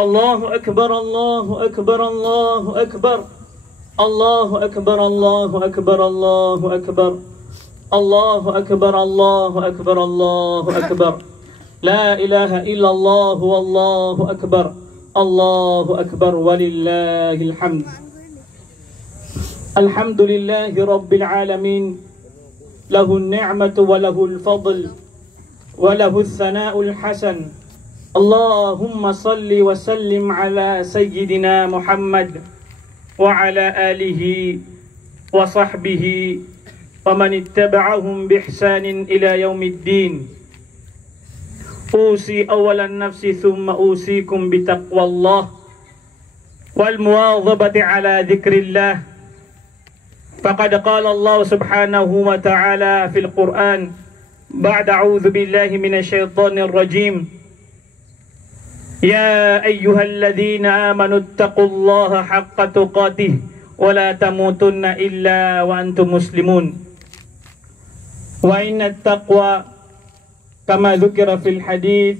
الله أكبر الله أكبر الله أكبر الله أكبر الله أكبر الله أكبر الله أكبر الله أكبر الله أكبر لا إله إلا الله والله أكبر الله أكبر ولله الحمد. الحمد لله رب العالمين له النعمة وله الفضل وله الثناء الحسن. اللهم صل وسلم على سيدنا محمد وعلى آله وصحبه ومن اتبعهم بإحسان إلى يوم الدين. أوصي أولا نفسي ثم أوصيكم بتقوى الله والمواظبة على ذكر الله. فقد قال الله سبحانه وتعالى في القرآن بعد أعوذ بالله من الشيطان الرجيم: يا أيها الذين آمنوا اتقوا الله حق تقاته ولا تموتن إلا وأنتم مسلمون. وإن التقوى كما ذكر في الحديث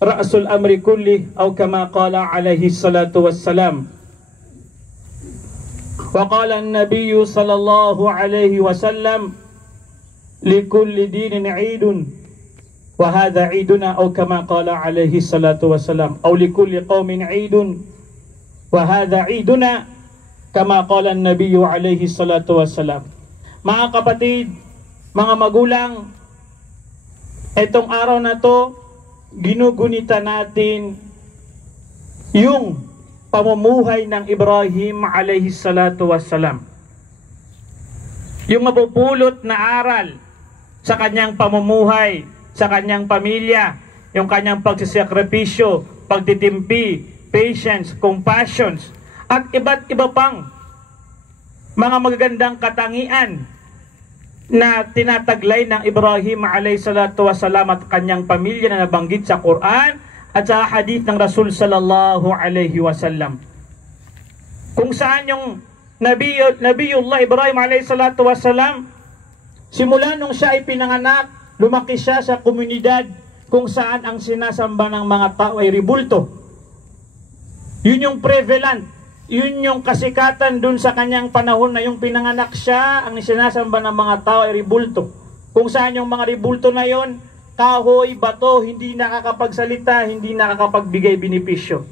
رأس الأمر كله، أو كما قال عليه الصلاة والسلام. وقال النبي صلى الله عليه وسلم: لكل دين عيد وهذا عيدنا، أو كما قال عليه الصلاة والسلام، أو لكل قوم عيد وهذا عيدنا كما قال النبي عليه الصلاة والسلام. Mga kapatid, mga magulang, itong araw na to, ginugunita natin yung pamumuhay ng Ibrahim alayhi salatu wassalam. Yung mapupulot na aral sa kanyang pamumuhay, sa kanyang pamilya, yung kanyang pagsisakripisyo, pagtitimpi, patience, compassion, at iba't iba pang mga magagandang katangian na tinataglay ng Ibrahim alayhi salatu wassalam at kanyang pamilya na nabanggit sa Quran at sa hadith ng Rasul sallallahu alayhi wasallam. Kung saan yung Nabiyullah Ibrahim alayhi salatu wassalam, simula nung siya ay pinanganak, lumaki siya sa komunidad kung saan ang sinasamba ng mga tao ay ribulto. Yun yung prevalent, yun yung kasikatan dun sa kanyang panahon na yung pinanganak siya, ang sinasamba ng mga tao ay ribulto. Kung saan yung mga ribulto na yon, kahoy, bato, hindi nakakapagsalita, hindi nakakapagbigay benepisyo.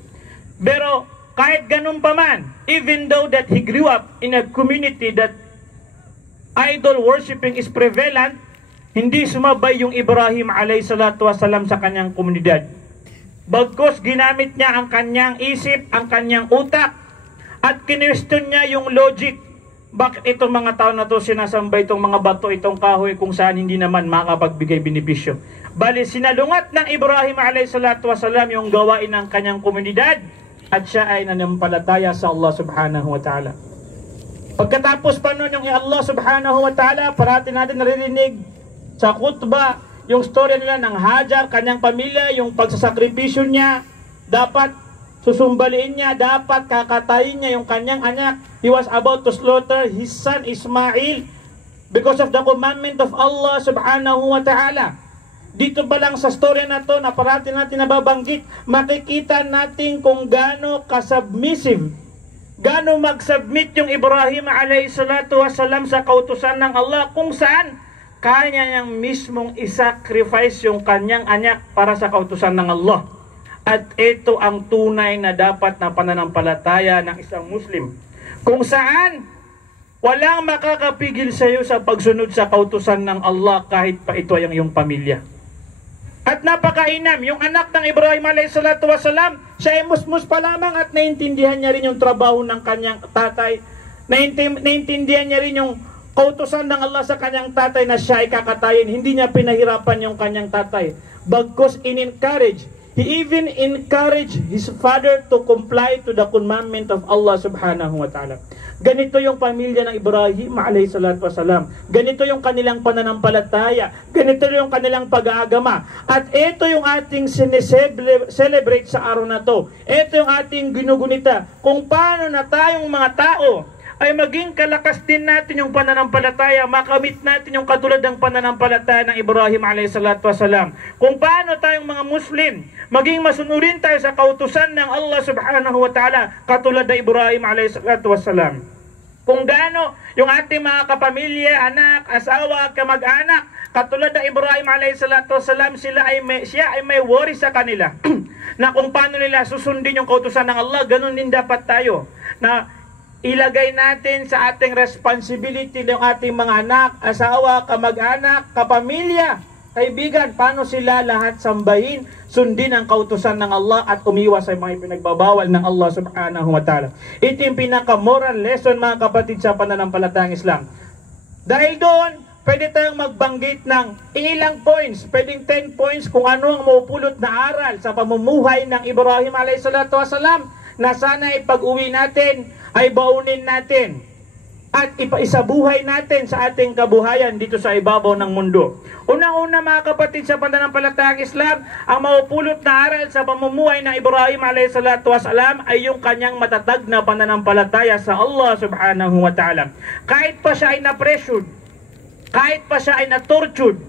Pero kahit ganun pa man, even though that he grew up in a community that idol worshiping is prevalent, hindi sumabay yung Ibrahim alayhi salatu wasalam sa kanyang komunidad. Bagkus ginamit niya ang kanyang isip, ang kanyang utak, at kinwestiyon niya yung logic. Bakit itong mga tao na to sinasamba itong mga bato, itong kahoy, kung saan hindi naman makapagbigay benepisyo? Bali, sinalungat ng Ibrahim alayhi salatu wasalam yung gawain ng kanyang komunidad, at siya ay nanampalataya sa Allah subhanahu wa ta'ala. Pagkatapos pa nun yung Allah subhanahu wa ta'ala, parati natin naririnig sa khutbah yung story nila ng Hajar, kanyang pamilya, yung pagsasakripisyo niya, dapat susumbaliin niya, dapat kakatayin niya yung kanyang anak. He was about to slaughter his son Ismail because of the commandment of Allah subhanahu wa ta'ala. Dito pa lang sa story na to na parati natin nababanggit, makikita natin kung gaano kasubmissive, gaano mag-submit yung Ibrahim alayhi salatu wasalam sa kautusan ng Allah, kung saan kanya niyang mismong isacrifice yung kanyang anak para sa kautusan ng Allah. At ito ang tunay na dapat na pananampalataya ng isang Muslim, kung saan walang makakapigil sa iyo sa pagsunod sa kautusan ng Allah kahit pa ito ay ang iyong pamilya. At napakainam, yung anak ng Ibrahim alayhi salatu wasalam, siya ay musmus pa lamang at naintindihan niya rin yung trabaho ng kanyang tatay, naintindihan niya rin yung kautusan ng Allah sa kanyang tatay na siya ay kakatayin. Hindi niya pinahirapan yung kanyang tatay. Bagkus he even encouraged his father to comply to the commandment of Allah subhanahu wa ta'ala. Ganito yung pamilya ng Ibrahim alayhi salatu wasalam. Ganito yung kanilang pananampalataya. Ganito yung kanilang pag-aagama. At ito yung ating sineselebrate sa araw na to. Ito yung ating ginugunita. Kung paano na tayong mga tao ay maging kalakas din natin yung pananampalataya, makamit natin yung katulad ng pananampalataya ng Ibrahim a.s. Kung paano tayong mga Muslim, maging masunurin tayo sa kautusan ng Allah subhanahu wa ta'ala, katulad ng Ibrahim a.s. Kung gaano yung ating mga kapamilya, anak, asawa, kamag-anak, katulad ng Ibrahim a.s. siya ay may worry sa kanila na kung paano nila susundin yung kautusan ng Allah, ganun din dapat tayo na ilagay natin sa ating responsibility ng ating mga anak, asawa, kamag-anak, kapamilya, kaibigan, paano sila lahat sambahin, sundin ang kautusan ng Allah at umiwas sa mga pinagbabawal ng Allah subhanahu wa ta'ala. Ito yung pinaka-moral lesson mga kapatid sa pananampalatayang Islam. Dahil doon, pwede tayong magbanggit ng ilang points, pwedeng 10 points kung ano ang mapupulot na aral sa pamumuhay ng Ibrahim a.s. na sana ipag-uwi natin, ay baunin natin at isabuhay natin sa ating kabuhayan dito sa ibabaw ng mundo. Unang-una mga kapatid sa pananampalatayang Islam, ang mapupulot na aral sa pamumuhay ng Ibrahim a.s. ay yung kanyang matatag na pananampalataya sa Allah subhanahu wa ta'ala. Kahit pa siya ay na-pressured, kahit pa siya ay na-tortured,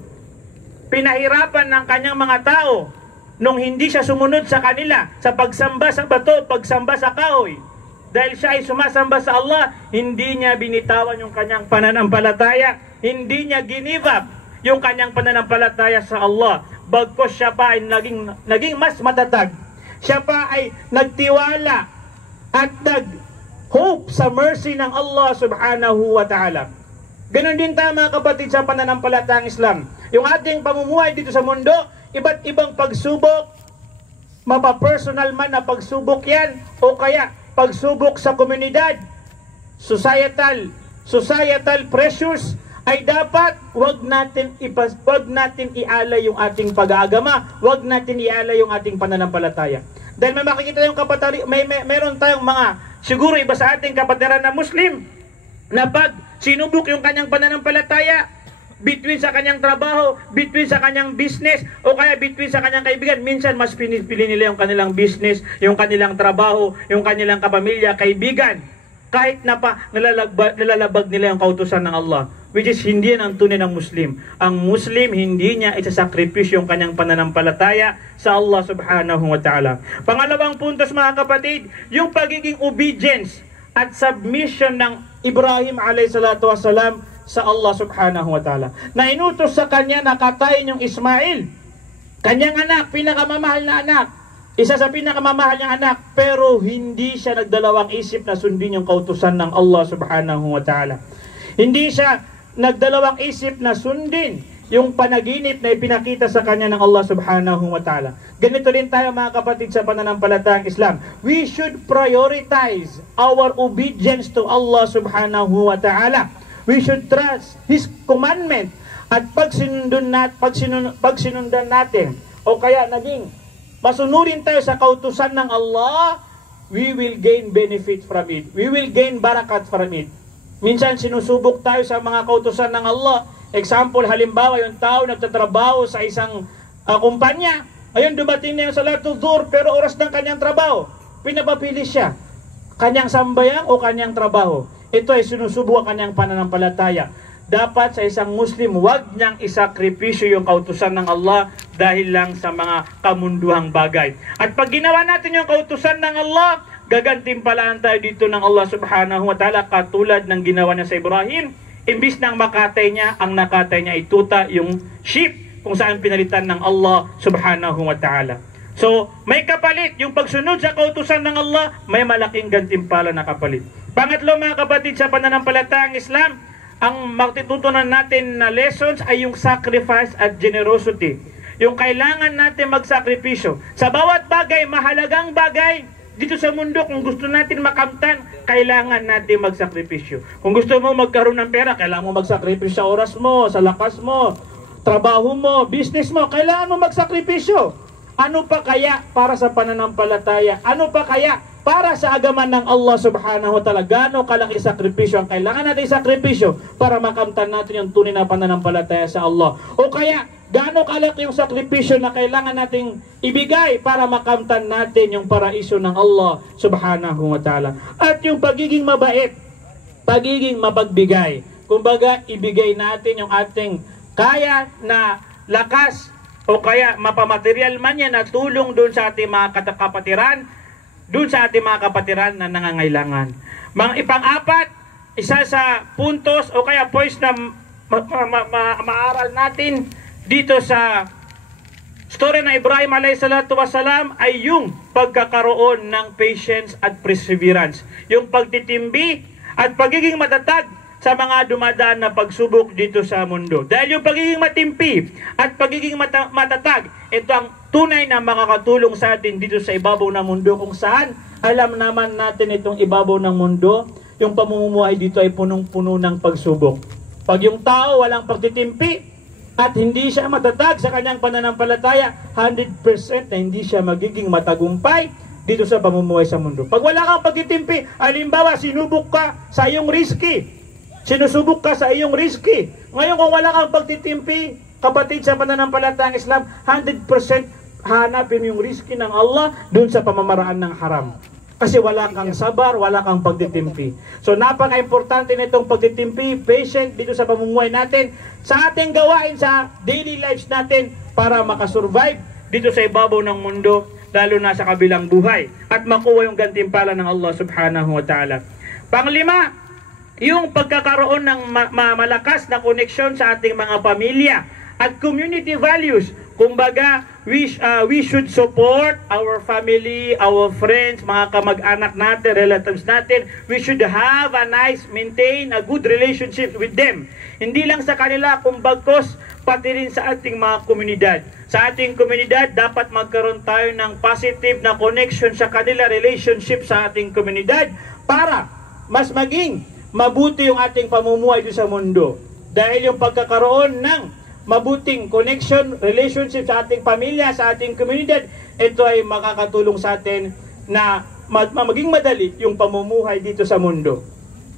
pinahirapan ng kanyang mga tao nung hindi siya sumunod sa kanila sa pagsamba sa bato, pagsamba sa kahoy, dahil siya ay sumasamba sa Allah, hindi niya binitawan yung kanyang pananampalataya, hindi niya give up yung kanyang pananampalataya sa Allah. Bagkus siya pa ay naging mas matatag. Siya pa ay nagtiwala at nag-hope sa mercy ng Allah subhanahu wa ta'ala. Ganon din tayo mga kapatid sa pananampalatayang Islam. Yung ating pamumuhay dito sa mundo, iba't ibang pagsubok, mapapersonal man na pagsubok yan, o kaya pagsubok sa komunidad, societal pressures, ay dapat wag natin ialay yung ating pag-aagama, wag natin ialay yung ating pananampalataya. Dahil may makikita yung meron tayong mga, siguro iba sa ating kapatiran na Muslim, na pag sinubok yung kanyang pananampalataya, between sa kanyang trabaho, between sa kanyang business, o kaya between sa kanyang kaibigan, minsan mas pinipili nila yung kanilang business, yung kanilang trabaho, yung kanilang kapamilya, kaibigan, kahit na pa nalalabag nila yung kautusan ng Allah, which is hindi yan ang tunay ng Muslim. Ang Muslim, hindi niya isasakripisyo yung kanyang pananampalataya sa Allah subhanahu wa ta'ala. Pangalawang puntos mga kapatid, yung pagiging obedience at submission ng Ibrahim alayhi salatu wassalam sa Allah subhanahu wa ta'ala, na inutos sa kanya na katayin yung Ismail, kanyang anak, pinakamamahal na anak, isa sa pinakamamahal niyang anak, pero hindi siya nagdalawang isip na sundin yung kautusan ng Allah subhanahu wa ta'ala. Hindi siya nagdalawang isip na sundin yung panaginip na ipinakita sa kanya ng Allah subhanahu wa ta'ala. Ganito rin tayo mga kapatid sa pananampalatayang Islam. We should prioritize our obedience to Allah subhanahu wa ta'ala. We should trust His commandment, at pag sinundan natin, o kaya naging masunurin tayo sa kautusan ng Allah, we will gain benefit from it. We will gain barakat from it. Minsan sinusubok tayo sa mga kautusan ng Allah. Example, halimbawa yung tao nagtatrabaho sa isang kumpanya. Ayun, dumating na yung salatul dhuhr, pero oras ng kanyang trabaho, pinapapili siya, kanyang sambayang o kanyang trabaho. Ito ay sinusubok ang kanyang pananampalataya. Dapat sa isang Muslim, huwag niyang isakripisyo yung kautusan ng Allah dahil lang sa mga kamunduhang bagay. At pag ginawa natin yung kautusan ng Allah, gagantimpalaan tayo dito ng Allah subhanahu wa ta'ala, katulad ng ginawa niya sa Ibrahim. Imbis ng makatay niya, ang nakatay niya ay tuta, yung sheep, kung saan pinalitan ng Allah subhanahu wa ta'ala. So, may kapalit. Yung pagsunod sa kautusan ng Allah, may malaking gantimpala na kapalit. Pangatlo mga kapatid sa pananampalatayang Islam, ang matututunan natin na lessons ay yung sacrifice at generosity. Yung kailangan natin magsakripisyo. Sa bawat bagay, mahalagang bagay, dito sa mundo, kung gusto natin makamtan, kailangan natin magsakripisyo. Kung gusto mo magkaroon ng pera, kailangan mo magsakripisyo sa oras mo, sa lakas mo, trabaho mo, business mo, kailangan mo magsakripisyo. Ano pa kaya para sa pananampalataya? Ano pa kaya para sa agaman ng Allah subhanahu wa ta'ala? Gano'ng kalaki sakripisyo ang kailangan natin sakripisyo para makamtan natin yung tunay na pananampalataya sa Allah? O kaya, gano'ng kalaki yung sakripisyo na kailangan nating ibigay para makamtan natin yung paraiso ng Allah subhanahu wa ta'ala? At yung pagiging mabait. pagiging mapagbigay. Kumbaga, ibigay natin yung ating kaya na lakas o kaya mapamaterial man yan na tulong doon sa ating mga kapatiran, doon sa ating mga kapatiran na nangangailangan. Mga ipang-apat, isa sa puntos o kaya points na maaral natin dito sa story na Ibrahim alayhi salatu wasalam ay yung pagkakaroon ng patience at perseverance. Yung pagtitimbi at pagiging matatag sa mga dumadaan na pagsubok dito sa mundo. Dahil yung pagiging matimpi at pagiging matatag, ito ang tunay na makakatulong sa atin dito sa ibabaw ng mundo, kung saan alam naman natin itong ibabaw ng mundo, yung pamumuhay dito ay punong-puno ng pagsubok. Pag yung tao walang pagtitimpi at hindi siya matatag sa kanyang pananampalataya, 100% na hindi siya magiging matagumpay dito sa pamumuhay sa mundo. Pag wala kang pagtitimpi, halimbawa sinubok ka sa iyong risky, sinusubok ka sa iyong risky. Ngayon kung wala kang pagtitimpi, kapatid sa pananampalatayang Islam, 100% hanapin yung risky ng Allah dun sa pamamaraan ng haram. Kasi wala kang sabar, wala kang pagtitimpi. So napaka-importante nitong pagtitimpi, patient dito sa pamumuhay natin, sa ating gawain sa daily lives natin para makasurvive dito sa ibabaw ng mundo, lalo na sa kabilang buhay, at makuha yung gantimpala ng Allah subhanahu wa ta'ala. Panglima, yung pagkakaroon ng malakas na koneksyon sa ating mga pamilya at community values. Kumbaga, we should support our family, our friends, mga kamag-anak natin, relatives natin. We should have a nice, maintain a good relationship with them. Hindi lang sa kanila, kumbagkos, pati rin sa ating mga komunidad. Sa ating komunidad, dapat magkaroon tayo ng positive na connection sa kanila, relationship sa ating komunidad, para mas maging mabuti yung ating pamumuhay dito sa mundo. Dahil yung pagkakaroon ng mabuting connection, relationship sa ating pamilya, sa ating komunidad, ito ay makakatulong sa atin na maging madali yung pamumuhay dito sa mundo.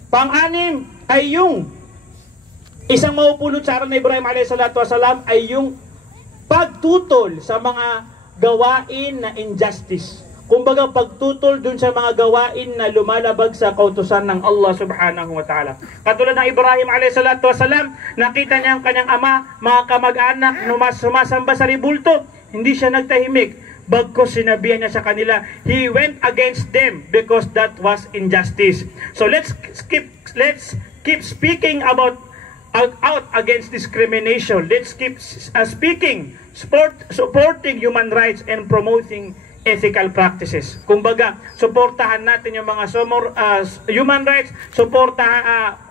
Pang-anim ay yung isang mapupulot sa aral na Ibrahim alayhi salatu wasalam ay yung pagtutol sa mga gawain na injustice. Kumbaga pagtutol dun sa mga gawain na lumalabag sa kautusan ng Allah subhanahu wa ta'ala. Katulad ng Ibrahim alayhi salatu wasalam, nakita niya ang kanyang ama, mga kamag-anak, sumasamba sa ribulto, hindi siya nagtahimik. Bagkos sinabihan niya sa kanila, he went against them because that was injustice. So let's keep speaking out against discrimination. Let's keep speaking, supporting human rights and promoting ethical practices. Kumbaga, suportahan natin yung mga human rights,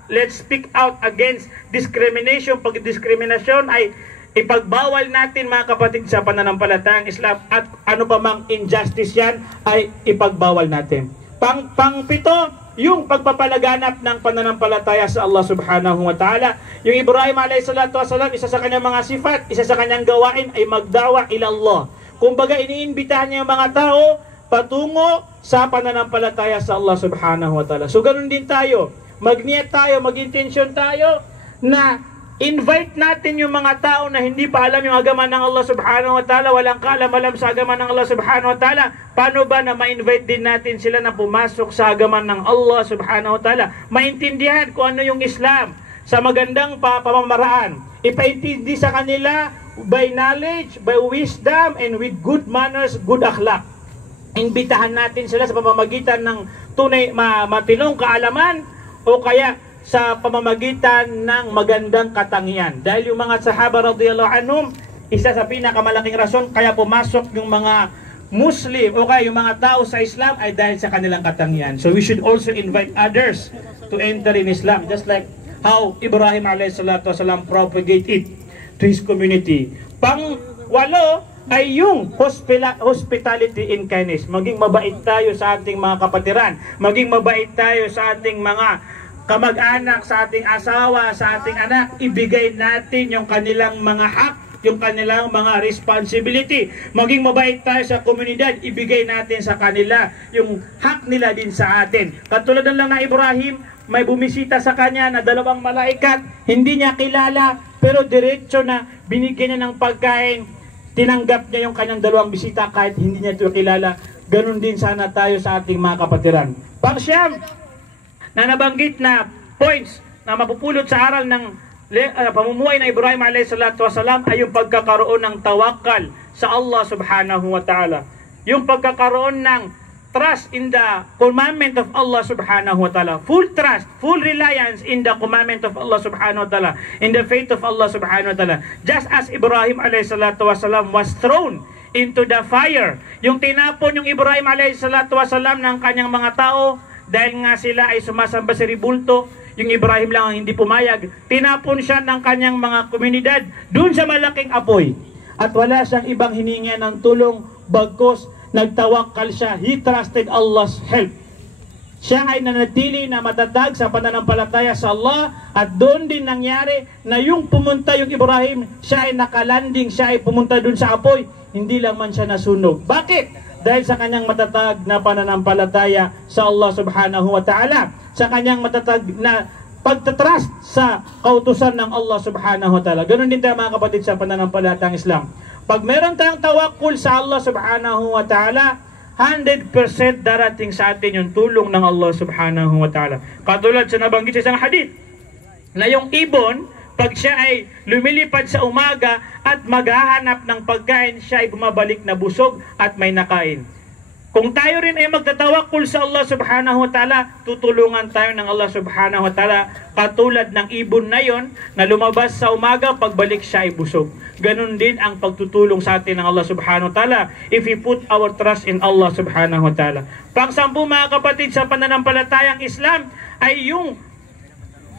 let's speak out against discrimination. Pag diskriminasyon ay ipagbawal natin, mga kapatid sa pananampalatayang Islam, at ano pa mang injustice yan ay ipagbawal natin. Pang-pito, yung pagpapalaganap ng pananampalataya sa Allah subhanahu wa ta'ala. Yung Ibrahim alayhi salatu wasalam, isa sa kanyang mga sifat, isa sa kanyang gawain ay magdawa ila Allah. Kumbaga, iniimbitahan niya yung mga tao patungo sa pananampalataya sa Allah subhanahu wa ta'ala. So, ganun din tayo. Mag-niyat tayo, mag-intensyon tayo na invite natin yung mga tao na hindi pa alam yung agaman ng Allah subhanahu wa ta'ala, walang kaalam-alam sa agaman ng Allah subhanahu wa ta'ala. Paano ba na ma-invite din natin sila na pumasok sa agaman ng Allah subhanahu wa ta'ala? Maintindihan kung ano yung Islam sa magandang pamamaraan. Ipaintindi sa kanila by knowledge, by wisdom, and with good manners, good akhlak. Imbitahan natin sila sa pamamagitan ng tunay matinong kaalaman o kaya sa pamamagitan ng magandang katangian. Dahil yung mga sahaba radhiyallahu anhum, isa sa pinakamalaking rason kaya pumasok yung mga Muslim o kaya yung mga tao sa Islam ay dahil sa kanilang katangian. So we should also invite others to enter in Islam, just like how Ibrahim alayhi salatu wasalam propagate it to his community. Pang-walo ay yung hospitality in kindness. Maging mabait tayo sa ating mga kapatiran. Maging mabait tayo sa ating mga kamag-anak, sa ating asawa, sa ating anak. Ibigay natin yung kanilang mga hak, yung kanilang mga responsibility. Maging mabait tayo sa komunidad. Ibigay natin sa kanila yung hak nila din sa atin. Katulad lang na Ibrahim, may bumisita sa kanya na 2 malaikat, hindi niya kilala, pero diretso na binigyan niya ng pagkain, tinanggap niya yung kanyang 2 bisita kahit hindi niya ito kilala. Ganun din sana tayo sa ating mga kapatiran. Pang-siyam, na nabanggit na points na mapupulot sa aral ng pamumuhay ng Ibrahim alayhi salatu wasalam ay yung pagkakaroon ng tawakkal sa Allah subhanahu wa ta'ala. Yung pagkakaroon ng trust in the commandment of Allah subhanahu wa ta'ala. Full trust, full reliance in the commandment of Allah subhanahu wa ta'ala, in the faith of Allah subhanahu wa ta'ala. Just as Ibrahim alayhi salatu wasalam was thrown into the fire. Yung tinapon yung Ibrahim alayhi salatu wasalam ng kanyang mga tao dahil nga sila ay sumasamba sa ribulto, yung Ibrahim lang ang hindi pumayag. Tinapon siya ng kanyang mga komunidad dun sa malaking apoy. At wala siyang ibang hininga ng tulong bagkus nagtawakkal siya. He trusted Allah's help. Siya ay nanatili na matatag sa pananampalataya sa Allah at doon din nangyari na yung pumunta yung Ibrahim, siya ay nakalanding, siya ay pumunta doon sa apoy, hindi lang man siya nasunog. Bakit? Dahil sa kanyang matatag na pananampalataya sa Allah subhanahu wa ta'ala, sa kanyang matatag na pagtatrust sa kautusan ng Allah subhanahu wa ta'ala. Ganun din tayo mga kapatid sa pananampalatayang Islam. Pag meron tayong tawakkul sa Allah subhanahu wa ta'ala, 100% darating sa atin yung tulong ng Allah subhanahu wa ta'ala. Katulad sa nabanggit sa isang hadith, na yung ibon, pag siya ay lumilipad sa umaga at maghahanap ng pagkain, siya ay bumabalik na busog at may nakain. Kung tayo rin ay magtatawakkul sa Allah subhanahu wa ta'ala, tutulungan tayo ng Allah subhanahu wa ta'ala katulad ng ibon na yon na lumabas sa umaga, pagbalik siya ay busog. Ganun din ang pagtutulong sa atin ng Allah subhanahu wa ta'ala if we put our trust in Allah subhanahu wa ta'ala. Pang-sampu mga kapatid sa pananampalatayang Islam ay yung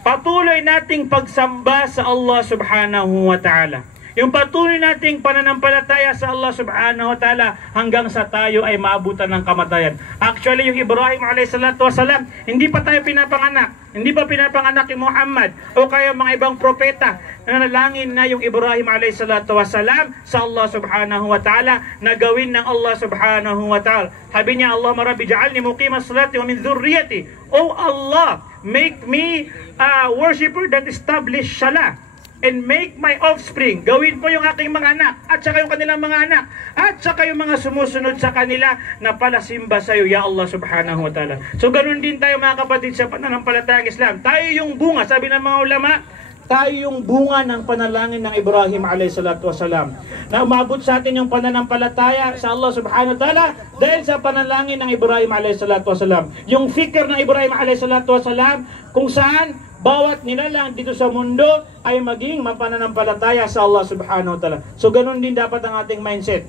patuloy nating pagsamba sa Allah subhanahu wa ta'ala. Yung patuloy nating pananampalataya sa Allah subhanahu wa ta'ala hanggang sa tayo ay maabutan ng kamatayan. Actually, yung Ibrahim alayhi salatu wasalam, hindi pa tayo pinapanganak. Hindi pa pinapanganak yung Muhammad o kaya mga ibang propeta. Nanalangin na yung Ibrahim alayhi salatu wasalam sa Allah subhanahu wa ta'ala na gawin ng Allah subhanahu wa ta'ala. Sabi niya, Allahumma rabbi ja'alni muqimas salati wa min dhurriyyati. Oh Allah, make me a worshipper that establish salah. And make my offspring, gawin po yung aking mga anak, at saka yung kanilang mga anak, at saka yung mga sumusunod sa kanila na palasimba sa iyo, ya Allah subhanahu wa ta'ala. So ganun din tayo mga kapatid sa pananampalatayang Islam. Tayo yung bunga, sabi ng mga ulama, tayo yung bunga ng panalangin ng Ibrahim alayhi salatu wasalam. Na umabot sa atin yung pananampalataya sa Allah subhanahu wa ta'ala dahil sa panalangin ng Ibrahim alayhi salatu wasalam. Yung fikir ng Ibrahim alayhi salatu wasalam kung saan bawat nilalang dito sa mundo ay maging mapananampalataya sa Allah subhanahu wa ta'ala. So ganun din dapat ang ating mindset.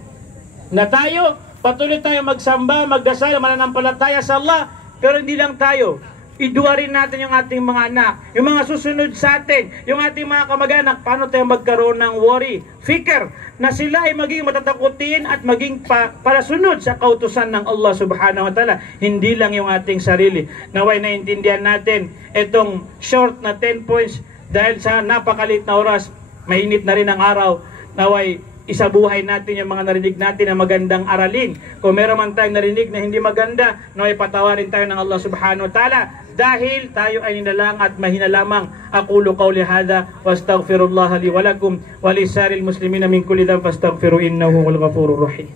Na tayo, patuloy tayo magsamba, magdasal, mananampalataya sa Allah, pero hindi lang tayo. Idua rin natin yung ating mga anak, yung mga susunod sa atin, yung ating mga kamag-anak, paano tayo magkaroon ng worry, fikir, na sila ay maging matatakutin at maging palasunod sa kautusan ng Allah subhanahu wa ta'ala. Hindi lang yung ating sarili. Naway naintindihan natin itong short na 10 points dahil sa napakalit na oras, mainit na rin ang araw. Naway isabuhay natin yung mga narinig natin na magandang aralin. Kung meron man tayong narinig na hindi maganda, naway patawarin tayo ng Allah subhanahu wa ta'ala dahil tayo ay nilalang at mahina lamang. Aqulu qawli hadha wastaghfirullah li wa lakum wa lisaril muslimina min kulli dhanbin fastaghfiru innahu huwal ghafurur rahim.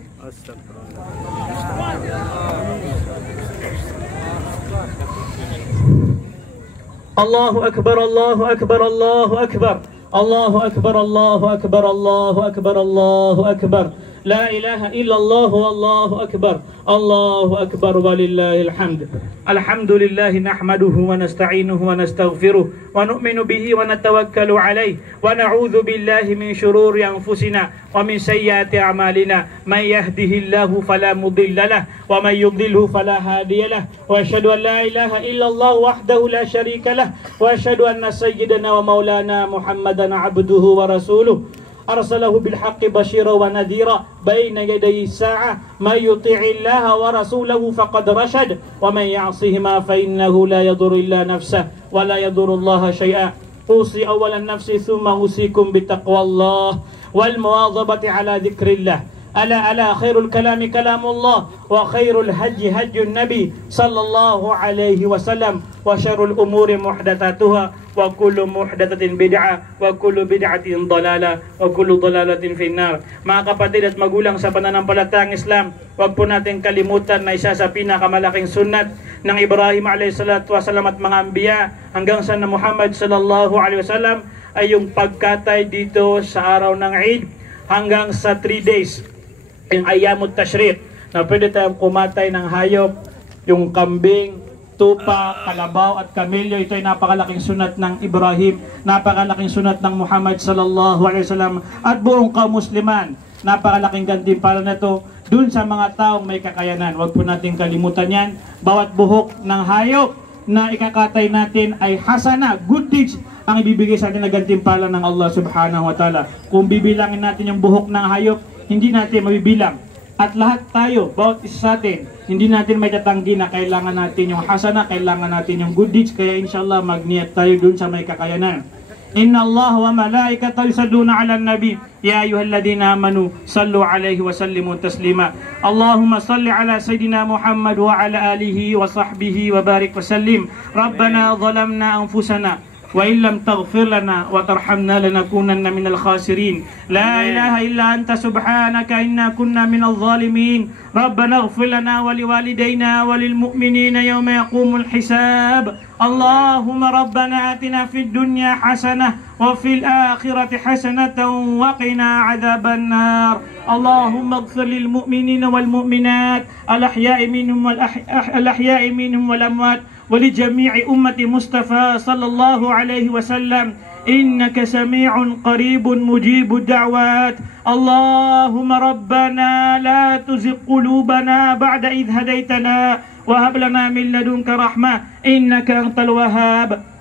Allahu akbar, Allahu akbar, Allahu akbar. Allahu akbar, Allahu akbar, Allahu akbar, Allahu akbar. La ilaha illallah wallahu akbar. Allahu akbar walillahil hamd. Alhamdulillahi nahmaduhu wa nasta'inuhu wa nastaghfiruh wa nu'minu bihi wa natawakkalu alayhi wa na'udzu billahi min shururi anfusina wa min sayyiati a'malina. Man yahdihillahu fala mudilla lahu wa man yudlilhu fala hadiya lahu. Wa asyhadu an la ilaha illallah wahdahu la syarika lahu wa asyhadu anna sayyidana wa maulana Muhammadan abduhu wa rasuluh. أرسله بالحق بشيرا ونذيرا بين يدي الساعة من يطيع الله ورسوله فقد رشد ومن يعصهما فإنه لا يضر إلا نفسه ولا يضر الله شيئا. أوصي أولا نفسي ثم أوصيكم بتقوى الله والمواظبة على ذكر الله ألا خير الكلام كلام الله وخير الهدي هدي النبي صلى الله عليه وسلم وشر الأمور محدثاتها وكل محدثة بدعة وكل بدعة ضلالة وكل ضلالة في النار. Mga kapatid at magulang sa pananampalatayang Islam, wag po natin kalimutan na isa sa pinakamalaking sunnat ng Ibrahim alayhi salatu wasalam at mga anbiya hanggang sa Muhammad sallallahu alaihi wasallam ay yung pagkatay dito sa araw ng Eid hanggang sa 3 days. Yung Ayyamut Tashriq na pwede tayong kumatay ng hayop, yung kambing, tupa, kalabaw at kamelyo. Ito ay napakalaking sunat ng Ibrahim, napakalaking sunat ng Muhammad sallallahu alaihi wasallam at buong kaum musliman. Napakalaking gantimpala na ito dun sa mga taong may kakayanan. Huwag po natin kalimutan yan. Bawat buhok ng hayop na ikakatay natin ay hasana, good deeds ang ibibigay sa atin na gantimpala ng Allah subhanahu wa ta'ala. Kung bibilangin natin yung buhok ng hayop, hindi natin mabibilang. At lahat tayo, bawat isa sa atin, hindi natin may tatanggi na kailangan natin yung hasana, kailangan natin yung good deeds. Kaya inshallah magniyat tayo dun sa may kakayanan. Inna Allah wa malaikatahu yusalluna 'alan nabi ya ayyuhalladhina amanu sallu 'alaihi wa sallimu taslima. Allahumma salli 'ala sayidina Muhammad wa 'ala alihi wa sahbihi wa barik wa sallim. Rabbana zalamna anfusana وإن لم تغفر لنا وترحمنا لنكونن من الخاسرين. لا إله إلا أنت سبحانك إنا كنا من الظالمين. ربنا اغفر لنا ولوالدينا وللمؤمنين يوم يقوم الحساب. اللهم ربنا آتنا في الدنيا حسنة وفي الآخرة حسنة وقنا عذاب النار. اللهم اغفر للمؤمنين والمؤمنات الأحياء منهم والأموات ولجميع أمة مصطفى صلى الله عليه وسلم إنك سميع قريب مجيب الدعوات. اللهم ربنا لا تزغ قلوبنا بعد إذ هديتنا وهب لنا من لدنك رحمة إنك أنت الوهاب.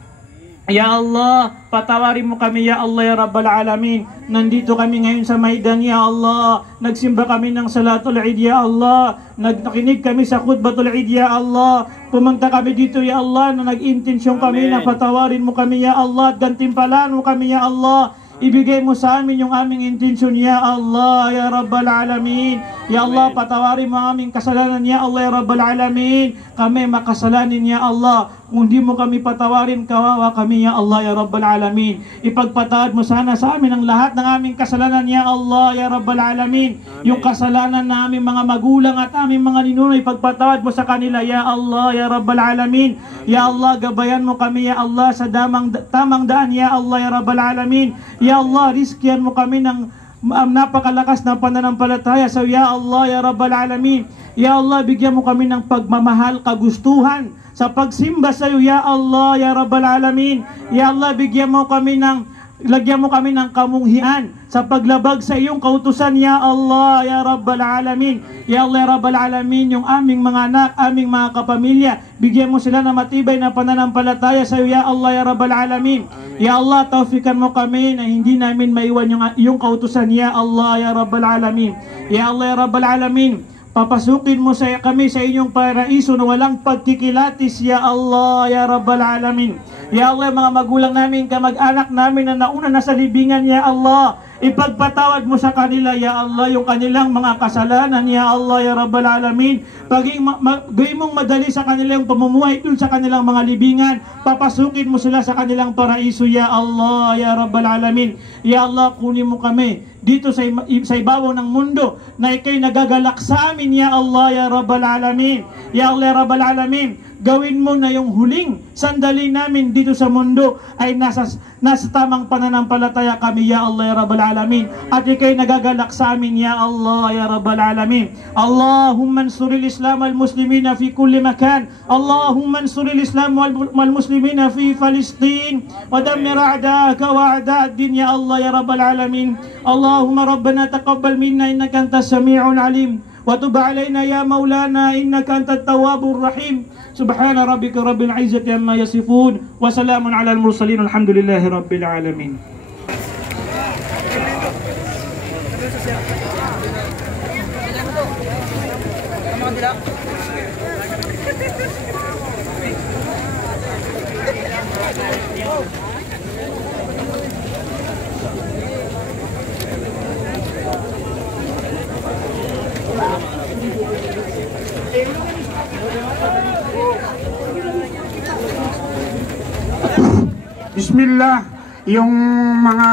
Ya Allah, patawarin mo kami ya Allah ya Rabbal Alamin. Nandito kami ngayon sa Maidan ya Allah. Nagsimba kami ng Salatul Eid ya Allah. Nakinig kami sa Khutbatul Eid ya Allah. Pumunta kami dito ya Allah na nag-intensyon kami na patawarin mo kami ya Allah at gantimpalaan mo kami ya Allah. Ibigay mo sa amin yung aming intensyon ya Allah ya Rabbal Alamin. Ya Allah, patawarin mo aming kasalanan ya Allah ya Rabbal Alamin. Kami makasalanin ya Allah. Kung di mo kami patawarin, kawawa kami ya Allah ya Rabbal Alamin. Ipagpatawad mo sana sa amin ang lahat ng aming kasalanan ya Allah ya Rabbal Alamin. Yung kasalanan na aming mga magulang at aming mga ninuno, ipagpatawad mo sa kanila ya Allah ya Rabbal Alamin. Ya Allah, gabayan mo kami ya Allah sa tamang daan ya Allah ya Rabbal Alamin. Ya Allah, riskian mo kami ng napakalakas na pananampalataya sa ya Allah ya Rabbal Alamin. Ya Allah, bigyan mo kami ng pagmamahal, kagustuhan sa pagsimba sa iyo ya Allah ya Rabbal Alamin. Ya Allah, lagyan mo kami ng kamunghian sa paglabag sa iyong kautusan ya Allah ya Rabbal Alamin. Ya Allah ya Rabbal Alamin, yung aming mga anak, aming mga kapamilya, bigyan mo sila ng matibay na pananampalataya sa iyo ya Allah ya Rabbal Alamin. Ya Allah, tawfikan mo kami na hindi namin maiwan yung iyong kautusan ya Allah ya Rabbal Alamin. Ya Allah ya Rabbal Alamin, papasukin mo kami sa inyong paraiso na walang pagkikilatis ya Allah ya Rabbal Alamin. Ya Allah, mga magulang namin, kamag-anak namin na nauna na sa libingan ya Allah, ipagpatawad mo sa kanila ya Allah yung kanilang mga kasalanan ya Allah ya Rabbal Alamin. Gawin mong madali sa kanila yung pamumuhay dun sa kanilang mga libingan. Papasukin mo sila sa kanilang paraiso ya Allah ya Rabbal Alamin. Ya Allah, kunin mo kami dito sa ibabaw ng mundo na ikay nagagalak sa amin ya Allah ya Rabbal Alamin. Ya Allah ya Rabbal Alamin, gawin mo na yung huling sandali namin dito sa mundo ay nasa tamang pananampalataya kami ya Allah ya Rabbal Alamin, at ikay nagagalak sa amin ya Allah ya Rabbal Alamin. Allahumma ansuril Islam wal muslimina fi kulli makan. Allahumma ansuril Islam wal muslimina fi Palestin wa dammir a'da'aka wa a'da'ad din ya Allah ya Rabbal Alamin. Allahumma rabbana taqabbal minna innaka antas sami'ul alim wa tub alaina ya maulana innaka antat tawwabur rahim. سبحان ربك رب العزة عما يصفون وسلام على المرسلين والحمد لله رب العالمين. yung mga